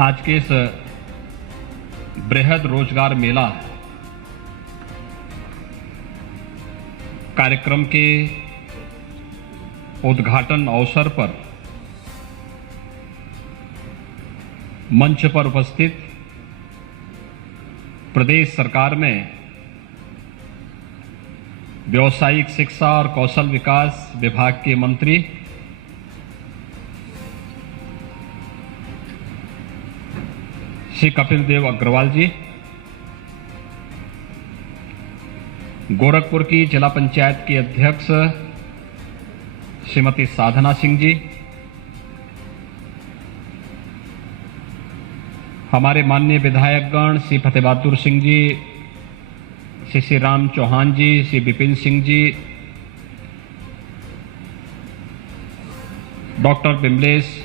आज के इस बृहद रोजगार मेला कार्यक्रम के उद्घाटन अवसर पर मंच पर उपस्थित प्रदेश सरकार में व्यावसायिक शिक्षा और कौशल विकास विभाग के मंत्री श्री कपिल देव अग्रवाल जी, गोरखपुर की जिला पंचायत की अध्यक्ष श्रीमती साधना सिंह जी, हमारे माननीय विधायकगण श्री फतेह बहादुर सिंह जी, श्री राम चौहान जी, श्री विपिन सिंह जी, डॉक्टर बिमलेश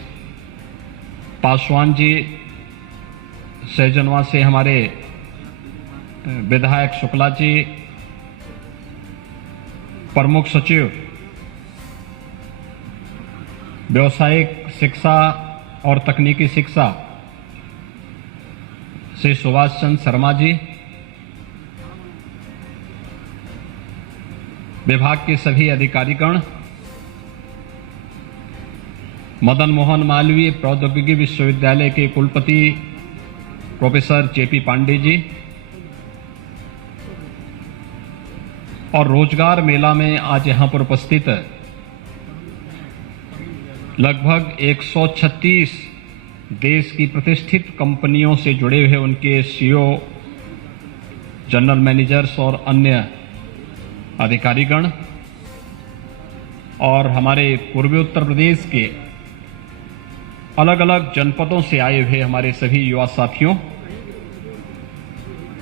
पासवान जी, सहजनवा से हमारे विधायक शुक्ला जी, प्रमुख सचिव व्यावसायिक शिक्षा और तकनीकी शिक्षा श्री सुभाष चंद्र शर्मा जी, विभाग के सभी अधिकारीगण, मदन मोहन मालवीय प्रौद्योगिकी विश्वविद्यालय के कुलपति प्रोफेसर जेपी पांडे जी और रोजगार मेला में आज यहां पर उपस्थित लगभग 136 देश की प्रतिष्ठित कंपनियों से जुड़े हुए उनके सीईओ, जनरल मैनेजर्स और अन्य अधिकारीगण और हमारे पूर्वी उत्तर प्रदेश के अलग अलग जनपदों से आए हुए हमारे सभी युवा साथियों,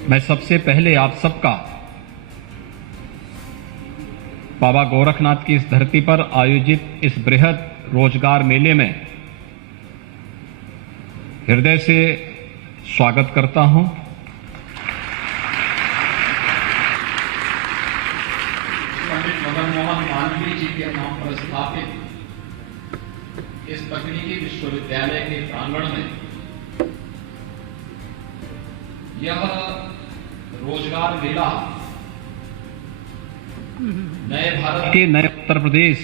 मैं सबसे पहले आप सबका बाबा गोरखनाथ की इस धरती पर आयोजित इस बृहद रोजगार मेले में हृदय से स्वागत करता हूं। पंडित मदन मोहन मालवीय जी के नाम पर स्थापित इस तकनीकी विश्वविद्यालय के प्रांगण में यह रोजगार मेला नए भारत के, नए उत्तर प्रदेश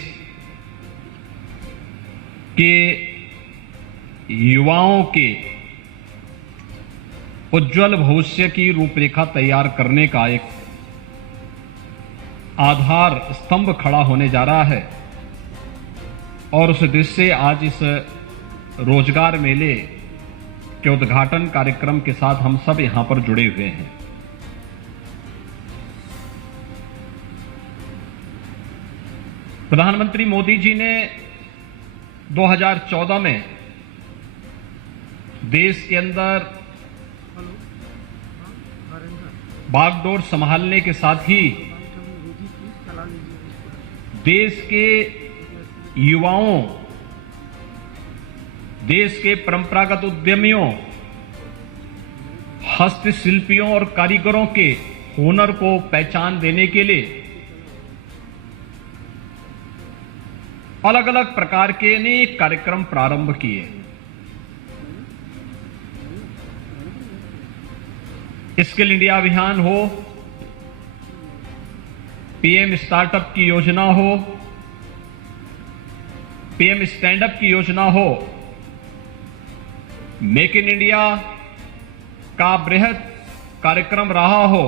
के युवाओं के उज्जवल भविष्य की रूपरेखा तैयार करने का एक आधार स्तंभ खड़ा होने जा रहा है और उस दृष्टि से आज इस रोजगार मेले के उद्घाटन कार्यक्रम के साथ हम सब यहां पर जुड़े हुए हैं। प्रधानमंत्री मोदी जी ने 2014 में देश के अंदर बागडोर संभालने के साथ ही देश के युवाओं, देश के परंपरागत उद्यमियों, हस्तशिल्पियों और कारीगरों के हुनर को पहचान देने के लिए अलग अलग प्रकार के अनेक कार्यक्रम प्रारंभ किए। स्किल इंडिया अभियान हो, पीएम स्टार्टअप की योजना हो, पीएम स्टैंड अप की योजना हो, मेक इन इंडिया का बृहद कार्यक्रम रहा हो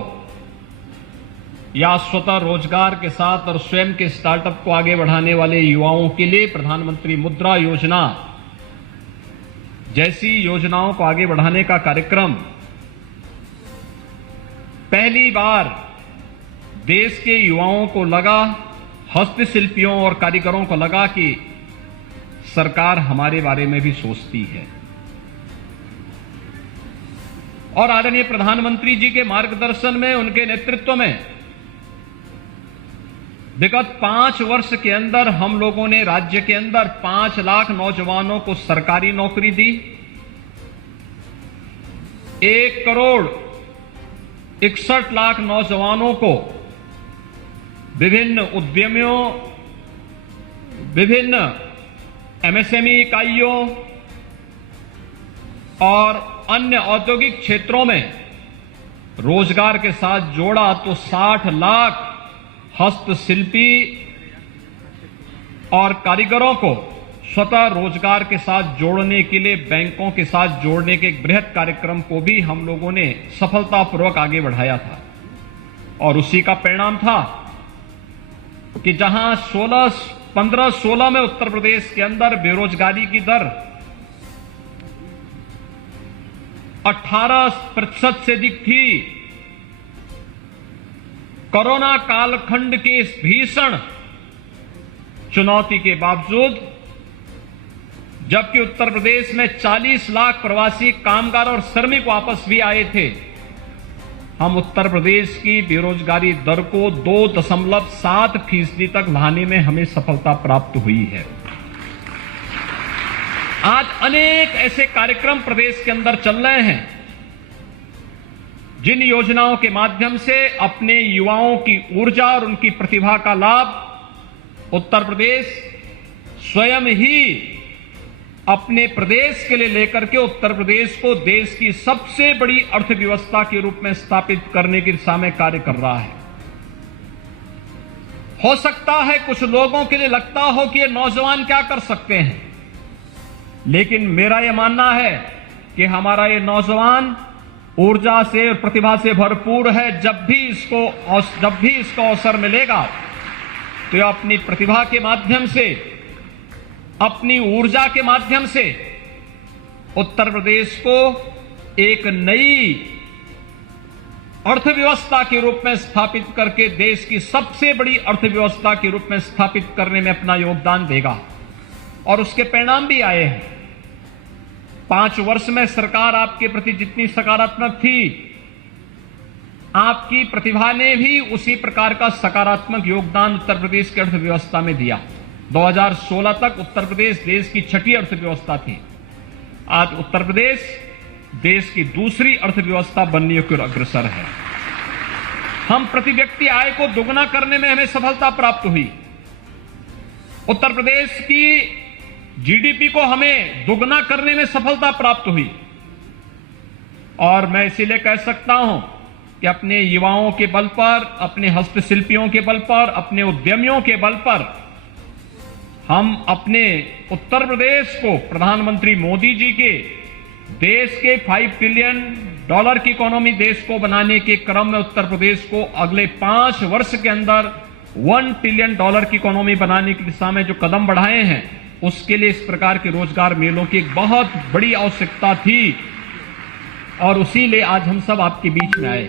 या स्वतः रोजगार के साथ और स्वयं के स्टार्टअप को आगे बढ़ाने वाले युवाओं के लिए प्रधानमंत्री मुद्रा योजना जैसी योजनाओं को आगे बढ़ाने का कार्यक्रम पहली बार देश के युवाओं को लगा, हस्तशिल्पियों और कारीगरों को लगा कि सरकार हमारे बारे में भी सोचती है। और आदरणीय प्रधानमंत्री जी के मार्गदर्शन में, उनके नेतृत्व में विगत 5 वर्ष के अंदर हम लोगों ने राज्य के अंदर 5 लाख नौजवानों को सरकारी नौकरी दी, 1 करोड़ 61 लाख नौजवानों को विभिन्न उद्यमियों, विभिन्न एमएसएमई इकाइयों और अन्य औद्योगिक क्षेत्रों में रोजगार के साथ जोड़ा तो 60 लाख हस्तशिल्पी और कारीगरों को स्वतः रोजगार के साथ जोड़ने के लिए बैंकों के साथ जोड़ने के एक बृहद कार्यक्रम को भी हम लोगों ने सफलतापूर्वक आगे बढ़ाया था। और उसी का परिणाम था कि जहां 15-16 में उत्तर प्रदेश के अंदर बेरोजगारी की दर 18% से अधिक थी, कोरोना कालखंड के इस भीषण चुनौती के बावजूद, जबकि उत्तर प्रदेश में 40 लाख प्रवासी कामगार और श्रमिक वापस भी आए थे, हम उत्तर प्रदेश की बेरोजगारी दर को 2.7% तक लाने में हमें सफलता प्राप्त हुई है। आज अनेक ऐसे कार्यक्रम प्रदेश के अंदर चल रहे हैं जिन योजनाओं के माध्यम से अपने युवाओं की ऊर्जा और उनकी प्रतिभा का लाभ उत्तर प्रदेश स्वयं ही अपने प्रदेश के लिए लेकर के उत्तर प्रदेश को देश की सबसे बड़ी अर्थव्यवस्था के रूप में स्थापित करने की दिशा में कार्य कर रहा है। हो सकता है कुछ लोगों के लिए लगता हो कि ये नौजवान क्या कर सकते हैं, लेकिन मेरा यह मानना है कि हमारा ये नौजवान ऊर्जा से और प्रतिभा से भरपूर है। जब भी इसको अवसर मिलेगा तो ये अपनी प्रतिभा के माध्यम से, अपनी ऊर्जा के माध्यम से उत्तर प्रदेश को एक नई अर्थव्यवस्था के रूप में स्थापित करके देश की सबसे बड़ी अर्थव्यवस्था के रूप में स्थापित करने में अपना योगदान देगा। और उसके परिणाम भी आए हैं। 5 वर्ष में सरकार आपके प्रति जितनी सकारात्मक थी, आपकी प्रतिभा ने भी उसी प्रकार का सकारात्मक योगदान उत्तर प्रदेश की अर्थव्यवस्था में दिया। 2016 तक उत्तर प्रदेश देश की 6ठी अर्थव्यवस्था थी। आज उत्तर प्रदेश देश की दूसरी अर्थव्यवस्था बनने की ओर अग्रसर है। हम प्रति व्यक्ति आय को दोगुना करने में हमें सफलता प्राप्त हुई। उत्तर प्रदेश की जीडीपी को हमें दोगुना करने में सफलता प्राप्त हुई। और मैं इसीलिए कह सकता हूं कि अपने युवाओं के बल पर, अपने हस्तशिल्पियों के बल पर, अपने उद्यमियों के बल पर हम अपने उत्तर प्रदेश को प्रधानमंत्री मोदी जी के देश के $5 ट्रिलियन की इकोनॉमी देश को बनाने के क्रम में उत्तर प्रदेश को अगले 5 वर्ष के अंदर $1 ट्रिलियन की इकोनॉमी बनाने की दिशा में जो कदम बढ़ाए हैं, उसके लिए इस प्रकार के रोजगार मेलों की एक बहुत बड़ी आवश्यकता थी। और उसी लिए आज हम सब आपके बीच में आए।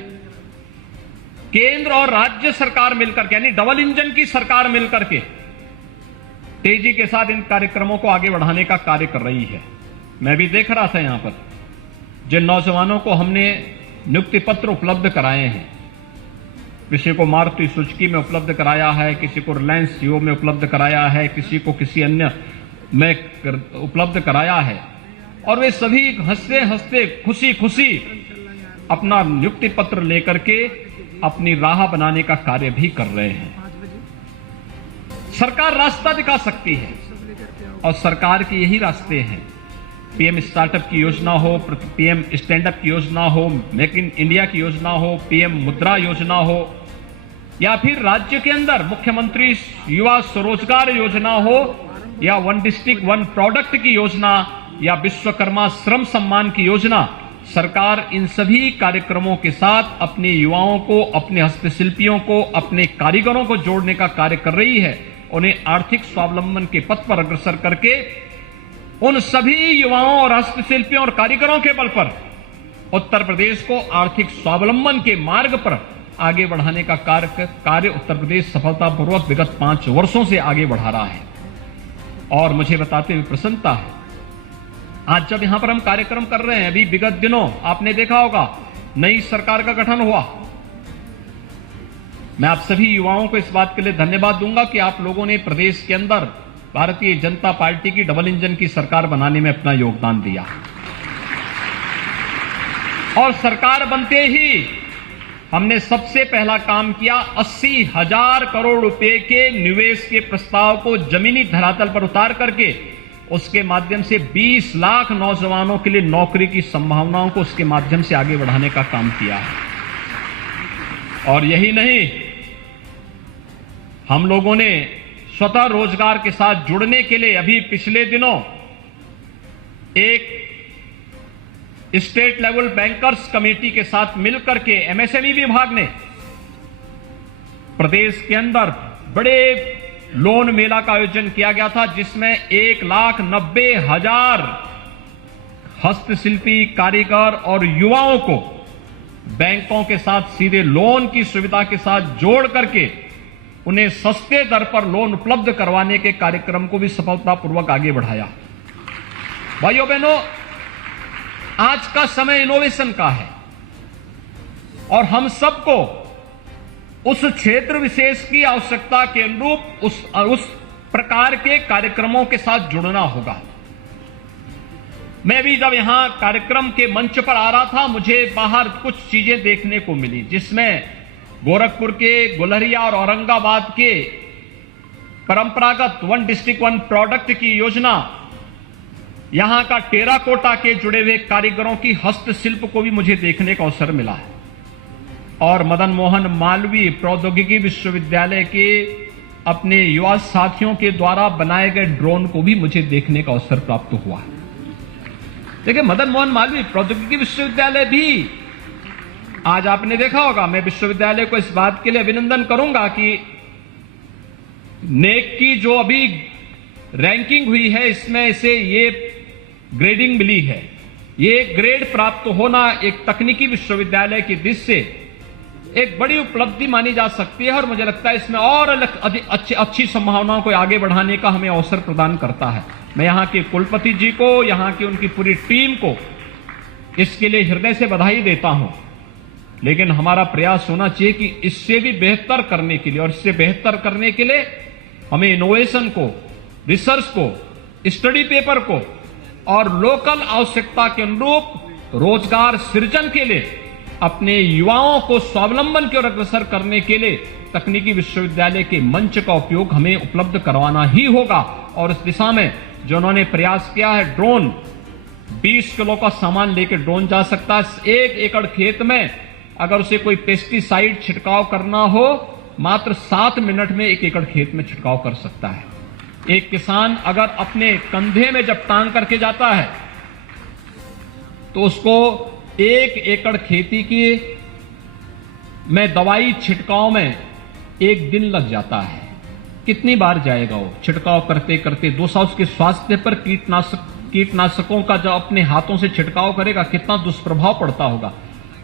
केंद्र और राज्य सरकार मिलकर के, यानी डबल इंजन की सरकार मिलकर के तेजी के साथ इन कार्यक्रमों को आगे बढ़ाने का कार्य कर रही है। मैं भी देख रहा था यहां पर जिन नौजवानों को हमने नियुक्ति पत्र उपलब्ध कराए हैं, किसी को मारुति सुजुकी में उपलब्ध कराया है, किसी को रिलायंस जियो में उपलब्ध कराया है, किसी को किसी अन्य में उपलब्ध कराया है, और वे सभी हंसते हंसते खुशी खुशी अपना नियुक्ति पत्र लेकर के अपनी राह बनाने का कार्य भी कर रहे हैं। सरकार रास्ता दिखा सकती है और सरकार के यही रास्ते हैं। पीएम स्टार्टअप की योजना हो, पीएम स्टैंड अप की योजना हो, मेक इन इंडिया की योजना हो, पीएम मुद्रा योजना हो, या फिर राज्य के अंदर मुख्यमंत्री युवा स्वरोजगार योजना हो, या 1 डिस्ट्रिक्ट 1 प्रोडक्ट की योजना, या विश्वकर्मा श्रम सम्मान की योजना। सरकार इन सभी कार्यक्रमों के साथ अपने युवाओं को, अपने हस्तशिल्पियों को, अपने कारीगरों को जोड़ने का कार्य कर रही है। उन्हें आर्थिक स्वावलंबन के पथ पर अग्रसर करके उन सभी युवाओं और हस्तशिल्पियों और कारीगरों के बल पर उत्तर प्रदेश को आर्थिक स्वावलंबन के मार्ग पर आगे बढ़ाने का कार्य उत्तर प्रदेश सफलतापूर्वक विगत 5 वर्षों से आगे बढ़ा रहा है। और मुझे बताते हुए प्रसन्नता है, आज जब यहां पर हम कार्यक्रम कर रहे हैं, अभी विगत दिनों आपने देखा होगा नई सरकार का गठन हुआ। मैं आप सभी युवाओं को इस बात के लिए धन्यवाद दूंगा कि आप लोगों ने प्रदेश के अंदर भारतीय जनता पार्टी की डबल इंजन की सरकार बनाने में अपना योगदान दिया। और सरकार बनते ही हमने सबसे पहला काम किया, 80,000 करोड़ रुपए के निवेश के प्रस्ताव को जमीनी धरातल पर उतार करके उसके माध्यम से 20 लाख नौजवानों के लिए नौकरी की संभावनाओं को उसके माध्यम से आगे बढ़ाने का काम किया है। और यही नहीं, हम लोगों ने स्वतः रोजगार के साथ जुड़ने के लिए अभी पिछले दिनों एक स्टेट लेवल बैंकर्स कमेटी के साथ मिलकर के एमएसएमई विभाग ने प्रदेश के अंदर बड़े लोन मेला का आयोजन किया गया था, जिसमें 1,90,000 हस्तशिल्पी, कारीगर और युवाओं को बैंकों के साथ सीधे लोन की सुविधा के साथ जोड़ करके उन्हें सस्ते दर पर लोन उपलब्ध करवाने के कार्यक्रम को भी सफलतापूर्वक आगे बढ़ाया। भाइयों बहनों, आज का समय इनोवेशन का है और हम सबको उस क्षेत्र विशेष की आवश्यकता के अनुरूप उस प्रकार के कार्यक्रमों के साथ जुड़ना होगा। मैं भी जब यहां कार्यक्रम के मंच पर आ रहा था, मुझे बाहर कुछ चीजें देखने को मिली, जिसमें गोरखपुर के, गुलरिया और औरंगाबाद के परंपरागत 1 डिस्ट्रिक्ट 1 प्रोडक्ट की योजना, यहां का टेराकोटा के जुड़े हुए कारीगरों की हस्तशिल्प को भी मुझे देखने का अवसर मिला है। और मदन मोहन मालवीय प्रौद्योगिकी विश्वविद्यालय के अपने युवा साथियों के द्वारा बनाए गए ड्रोन को भी मुझे देखने का अवसर प्राप्त हुआ है। देखिए, मदन मोहन मालवीय प्रौद्योगिकी विश्वविद्यालय भी, आज आपने देखा होगा, मैं विश्वविद्यालय को इस बात के लिए अभिनंदन करूंगा कि नेक की जो अभी रैंकिंग हुई है, इसमें इसे ये ग्रेडिंग मिली है। ये ग्रेड प्राप्त होना एक तकनीकी विश्वविद्यालय की दृष्टि से एक बड़ी उपलब्धि मानी जा सकती है और मुझे लगता है इसमें और अच्छी संभावनाओं को आगे बढ़ाने का हमें अवसर प्रदान करता है। मैं यहां के कुलपति जी को, यहां की उनकी पूरी टीम को इसके लिए हृदय से बधाई देता हूं। लेकिन हमारा प्रयास होना चाहिए कि इससे भी बेहतर करने के लिए, और इससे बेहतर करने के लिए हमें इनोवेशन को, रिसर्च को, स्टडी पेपर को और लोकल आवश्यकता के अनुरूप रोजगार सृजन के लिए अपने युवाओं को स्वावलंबन की ओर अग्रसर करने के लिए तकनीकी विश्वविद्यालय के मंच का उपयोग हमें उपलब्ध करवाना ही होगा। और इस दिशा में जो उन्होंने प्रयास किया है, ड्रोन 20 किलो का सामान लेकर ड्रोन जा सकता है। 1 एकड़ खेत में अगर उसे कोई पेस्टिसाइड छिड़काव करना हो, मात्र 7 मिनट में 1 एकड़ खेत में छिड़काव कर सकता है। एक किसान अगर अपने कंधे में जब टांग करके जाता है तो उसको 1 एकड़ खेती की में दवाई छिड़काव में 1 दिन लग जाता है। कितनी बार जाएगा वो छिड़काव करते करते? दूसरा, उसके स्वास्थ्य पर कीटनाशकों का जो अपने हाथों से छिड़काव करेगा, कितना दुष्प्रभाव पड़ता होगा।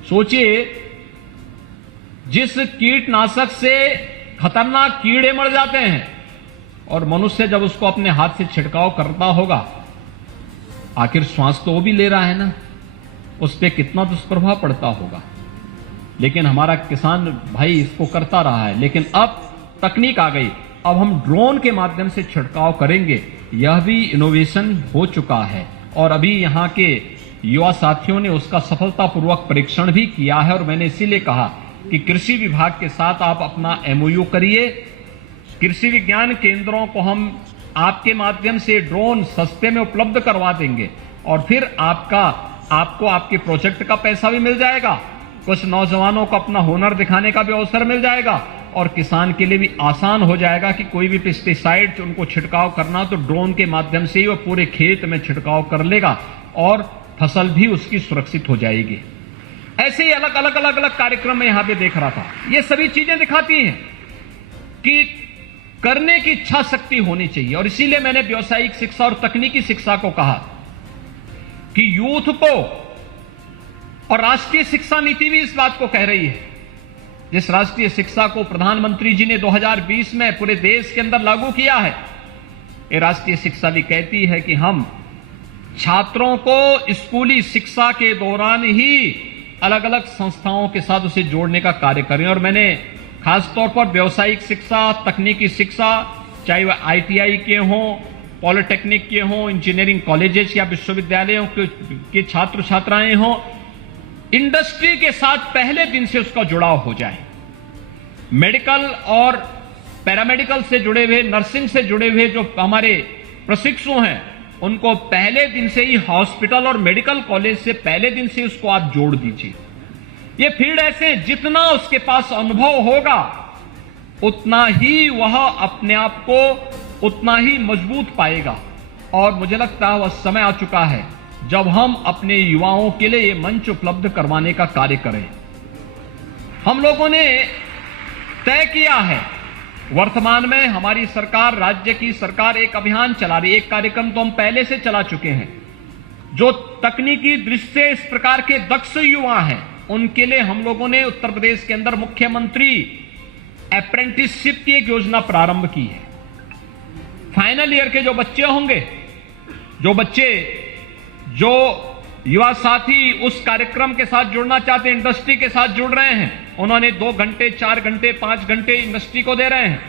सोचिए, जिस कीटनाशक से खतरनाक कीड़े मर जाते हैं और मनुष्य जब उसको अपने हाथ से छिड़काव करता होगा, आखिर श्वास तो वो भी ले रहा है ना, उस पर कितना दुष्प्रभाव पड़ता होगा। लेकिन हमारा किसान भाई इसको करता रहा है। लेकिन अब तकनीक आ गई, अब हम ड्रोन के माध्यम से छिड़काव करेंगे। यह भी इनोवेशन हो चुका है और अभी यहां के युवा साथियों ने उसका सफलतापूर्वक परीक्षण भी किया है। और मैंने इसीलिए कहा कि कृषि विभाग के साथ आप अपना MOU करिए। कृषि विज्ञान केंद्रों को हम आपके माध्यम से ड्रोन सस्ते में उपलब्ध करवा देंगे और फिर आपको आपके प्रोजेक्ट का पैसा भी मिल जाएगा, कुछ नौजवानों को अपना हुनर दिखाने का भी अवसर मिल जाएगा और किसान के लिए भी आसान हो जाएगा कि कोई भी पेस्टिसाइड उनको छिड़काव करना तो ड्रोन के माध्यम से ही वो पूरे खेत में छिड़काव कर लेगा और फसल भी उसकी सुरक्षित हो जाएगी। ऐसे ही अलग अलग कार्यक्रम मैं यहां पे देख रहा था। ये सभी चीजें दिखाती हैं कि करने की इच्छा शक्ति होनी चाहिए। और इसीलिए मैंने व्यावसायिक शिक्षा और तकनीकी शिक्षा को कहा कि यूथ को, और राष्ट्रीय शिक्षा नीति भी इस बात को कह रही है, जिस राष्ट्रीय शिक्षा को प्रधानमंत्री जी ने 2020 में पूरे देश के अंदर लागू किया है, ये राष्ट्रीय शिक्षा भी कहती है कि हम छात्रों को स्कूली शिक्षा के दौरान ही अलग अलग संस्थाओं के साथ उसे जोड़ने का कार्य करें। और मैंने खासतौर पर व्यावसायिक शिक्षा, तकनीकी शिक्षा, चाहे वह ITI के हों, पॉलिटेक्निक के हों, इंजीनियरिंग कॉलेजेस या विश्वविद्यालयों के छात्र छात्राएं हों, इंडस्ट्री के साथ पहले दिन से उसका जुड़ाव हो जाए। मेडिकल और पैरामेडिकल से जुड़े हुए, नर्सिंग से जुड़े हुए जो हमारे प्रशिक्षु हैं, उनको पहले दिन से ही हॉस्पिटल और मेडिकल कॉलेज से पहले दिन से उसको आप जोड़ दीजिए। ये फील्ड ऐसे जितना उसके पास अनुभव होगा उतना ही वह अपने आप को उतना ही मजबूत पाएगा। और मुझे लगता है वह समय आ चुका है जब हम अपने युवाओं के लिए ये मंच उपलब्ध करवाने का कार्य करें। हम लोगों ने तय किया है, वर्तमान में हमारी सरकार, राज्य की सरकार एक अभियान चला रही है। एक कार्यक्रम तो हम पहले से चला चुके हैं। जो तकनीकी दृष्टि से इस प्रकार के दक्ष युवा हैं उनके लिए हम लोगों ने उत्तर प्रदेश के अंदर मुख्यमंत्री अप्रेंटिसशिप की एक योजना प्रारंभ की है। फाइनल ईयर के जो बच्चे होंगे, जो युवा साथी उस कार्यक्रम के साथ जुड़ना चाहते हैं, इंडस्ट्री के साथ जुड़ रहे हैं, उन्होंने 2 घंटे, 4 घंटे, 5 घंटे इंडस्ट्री को दे रहे हैं।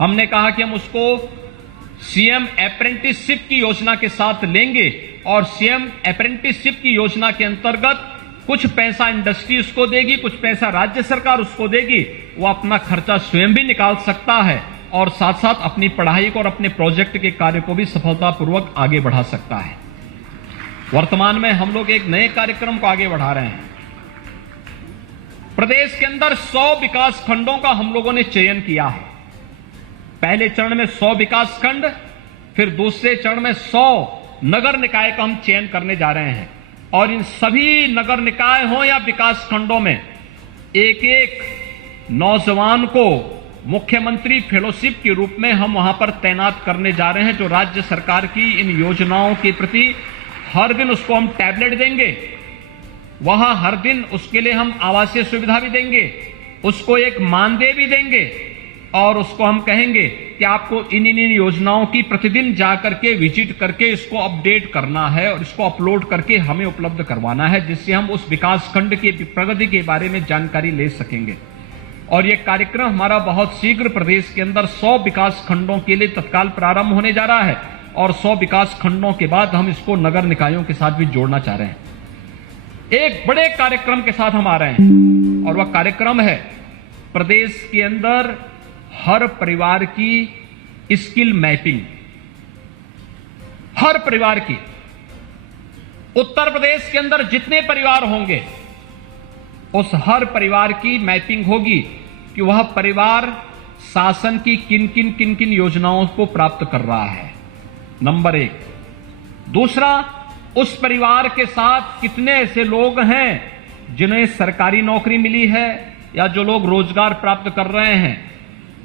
हमने कहा कि हम उसको सीएम अप्रेंटिसशिप की योजना के साथ लेंगे और सीएम अप्रेंटिसशिप की योजना के अंतर्गत कुछ पैसा इंडस्ट्री उसको देगी, कुछ पैसा राज्य सरकार उसको देगी। वो अपना खर्चा स्वयं भी निकाल सकता है और साथ साथ अपनी पढ़ाई को और अपने प्रोजेक्ट के कार्य को भी सफलतापूर्वक आगे बढ़ा सकता है। वर्तमान में हम लोग एक नए कार्यक्रम को आगे बढ़ा रहे हैं। प्रदेश के अंदर 100 विकास खंडों का हम लोगों ने चयन किया है। पहले चरण में 100 विकास खंड, फिर दूसरे चरण में 100 नगर निकाय का हम चयन करने जा रहे हैं। और इन सभी नगर निकाय हो या विकास खंडों में एक एक नौजवान को मुख्यमंत्री फेलोशिप के रूप में हम वहां पर तैनात करने जा रहे हैं, जो राज्य सरकार की इन योजनाओं के प्रति हर दिन उसको हम टैबलेट देंगे, वहां हर दिन उसके लिए हम आवासीय सुविधा भी देंगे, उसको एक मानदेय भी देंगे और उसको हम कहेंगे कि आपको इन योजनाओं की प्रतिदिन जाकर के विजिट करके इसको अपडेट करना है और इसको अपलोड करके हमें उपलब्ध करवाना है, जिससे हम उस विकास खंड की प्रगति के बारे में जानकारी ले सकेंगे। और यह कार्यक्रम हमारा बहुत शीघ्र प्रदेश के अंदर 100 विकास खंडों के लिए तत्काल प्रारंभ होने जा रहा है और 100 विकास खंडों के बाद हम इसको नगर निकायों के साथ भी जोड़ना चाह रहे हैं। एक बड़े कार्यक्रम के साथ हम आ रहे हैं और वह कार्यक्रम है प्रदेश के अंदर हर परिवार की स्किल मैपिंग। हर परिवार की, उत्तर प्रदेश के अंदर जितने परिवार होंगे उस हर परिवार की मैपिंग होगी कि वह परिवार शासन की किन किन योजनाओं को प्राप्त कर रहा है, नंबर 1। दूसरा, उस परिवार के साथ कितने ऐसे लोग हैं जिन्हें सरकारी नौकरी मिली है या जो लोग रोजगार प्राप्त कर रहे हैं,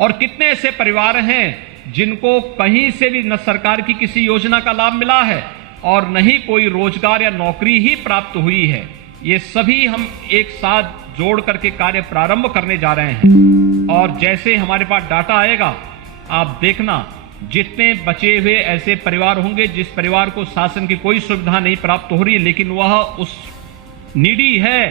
और कितने ऐसे परिवार हैं जिनको कहीं से भी न सरकार की किसी योजना का लाभ मिला है और न ही कोई रोजगार या नौकरी ही प्राप्त हुई है। ये सभी हम एक साथ जोड़ करके कार्य प्रारंभ करने जा रहे हैं। और जैसे हमारे पास डाटा आएगा, आप देखना, जितने बचे हुए ऐसे परिवार होंगे जिस परिवार को शासन की कोई सुविधा नहीं प्राप्त हो रही लेकिन वह उस नीडी है,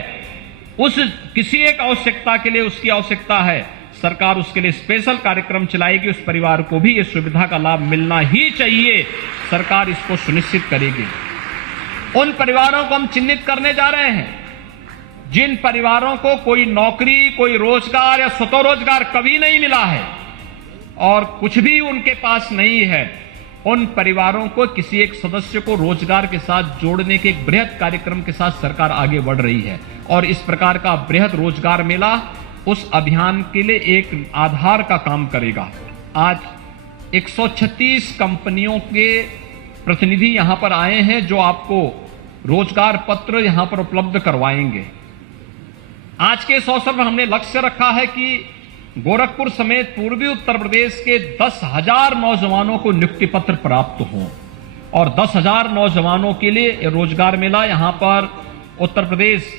उस किसी एक आवश्यकता के लिए उसकी आवश्यकता है, सरकार उसके लिए स्पेशल कार्यक्रम चलाएगी। उस परिवार को भी इस सुविधा का लाभ मिलना ही चाहिए, सरकार इसको सुनिश्चित करेगी। उन परिवारों को हम चिन्हित करने जा रहे हैं जिन परिवारों को कोई नौकरी, कोई रोजगार या स्वरोजगार कभी नहीं मिला है और कुछ भी उनके पास नहीं है। उन परिवारों को किसी एक सदस्य को रोजगार के साथ जोड़ने के एक बृहद कार्यक्रम के साथ सरकार आगे बढ़ रही है और इस प्रकार का बृहद रोजगार मेला उस अभियान के लिए एक आधार का काम करेगा। आज 136 कंपनियों के प्रतिनिधि यहां पर आए हैं जो आपको रोजगार पत्र यहां पर उपलब्ध करवाएंगे। आज के इस अवसर पर हमने लक्ष्य रखा है कि गोरखपुर समेत पूर्वी उत्तर प्रदेश के 10,000 नौजवानों को नियुक्ति पत्र प्राप्त हों और 10,000 नौजवानों के लिए रोजगार मेला यहां पर उत्तर प्रदेश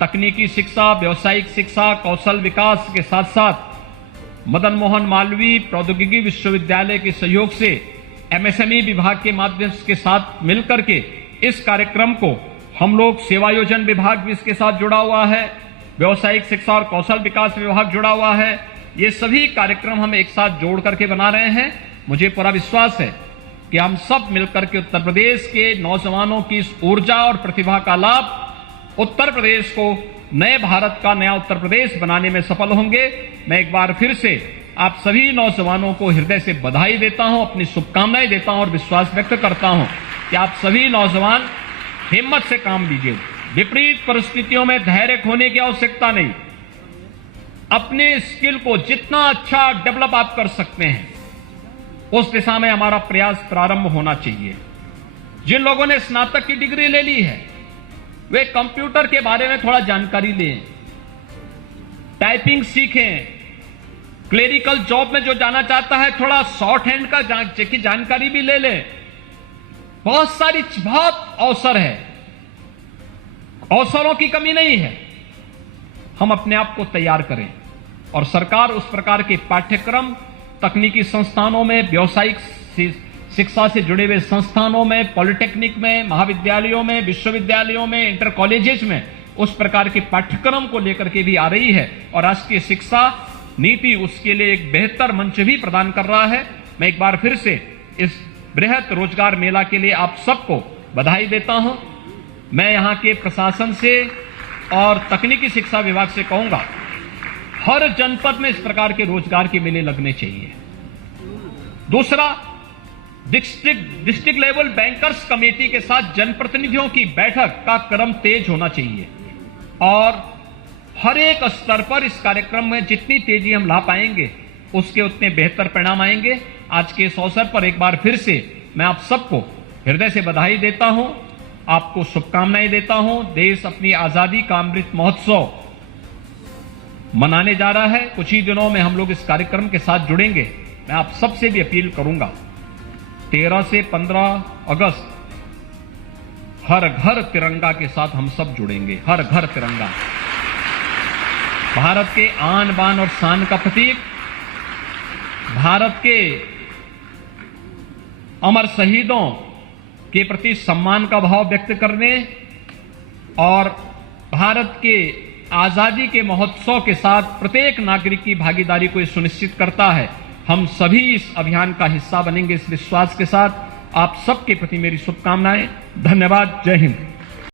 तकनीकी शिक्षा, व्यवसायिक शिक्षा, कौशल विकास के साथ साथ मदन मोहन मालवीय प्रौद्योगिकी विश्वविद्यालय के सहयोग से एमएसएमई विभाग के माध्यम के साथ मिलकर के इस कार्यक्रम को हम लोग सेवायोजन विभाग भी इसके साथ जुड़ा हुआ है, व्यवसायिक शिक्षा और कौशल विकास विभाग जुड़ा हुआ है। ये सभी कार्यक्रम हम एक साथ जोड़ करके बना रहे हैं। मुझे पूरा विश्वास है कि हम सब मिलकर के उत्तर प्रदेश के नौजवानों की इस ऊर्जा और प्रतिभा का लाभ उत्तर प्रदेश को नए भारत का नया उत्तर प्रदेश बनाने में सफल होंगे। मैं एक बार फिर से आप सभी नौजवानों को हृदय से बधाई देता हूं, अपनी शुभकामनाएं देता हूं और विश्वास व्यक्त करता हूं कि आप सभी नौजवान हिम्मत से काम लीजिए। विपरीत परिस्थितियों में धैर्य खोने की आवश्यकता नहीं। अपने स्किल को जितना अच्छा डेवलप आप कर सकते हैं, उस दिशा में हमारा प्रयास प्रारंभ होना चाहिए। जिन लोगों ने स्नातक की डिग्री ले ली है, वे कंप्यूटर के बारे में थोड़ा जानकारी लें, टाइपिंग सीखें। क्लेरिकल जॉब में जो जाना चाहता है, थोड़ा शॉर्ट हैंड का की जानकारी भी ले लें। बहुत अवसर है, अवसरों की कमी नहीं है। हम अपने आप को तैयार करें और सरकार उस प्रकार के पाठ्यक्रम तकनीकी संस्थानों में, व्यावसायिक शिक्षा से जुड़े हुए संस्थानों में, पॉलिटेक्निक में, महाविद्यालयों में, विश्वविद्यालयों में, इंटर कॉलेजेस में उस प्रकार के पाठ्यक्रम को लेकर के भी आ रही है और राष्ट्रीय शिक्षा नीति उसके लिए एक बेहतर मंच भी प्रदान कर रहा है। मैं एक बार फिर से इस बृहत रोजगार मेला के लिए आप सबको बधाई देता हूं। मैं यहां के प्रशासन से और तकनीकी शिक्षा विभाग से कहूंगा, हर जनपद में इस प्रकार के रोजगार के मेले लगने चाहिए। दूसरा, डिस्ट्रिक्ट लेवल बैंकर्स कमेटी के साथ जनप्रतिनिधियों की बैठक का क्रम तेज होना चाहिए और हर एक स्तर पर इस कार्यक्रम में जितनी तेजी हम ला पाएंगे, उसके उतने बेहतर परिणाम आएंगे। आज के इस अवसर पर एक बार फिर से मैं आप सबको हृदय से बधाई देता हूं, आपको शुभकामनाएं देता हूं। देश अपनी आजादी का अमृत महोत्सव मनाने जा रहा है। कुछ ही दिनों में हम लोग इस कार्यक्रम के साथ जुड़ेंगे। मैं आप सबसे भी अपील करूंगा, 13 से 15 अगस्त हर घर तिरंगा के साथ हम सब जुड़ेंगे। हर घर तिरंगा, भारत के आन बान और शान का प्रतीक, भारत के अमर शहीदों के प्रति सम्मान का भाव व्यक्त करने और भारत के आजादी के महोत्सव के साथ प्रत्येक नागरिक की भागीदारी को सुनिश्चित करता है। हम सभी इस अभियान का हिस्सा बनेंगे, इस विश्वास के साथ। आप सबके प्रति मेरी शुभकामनाएं। धन्यवाद। जय हिंद।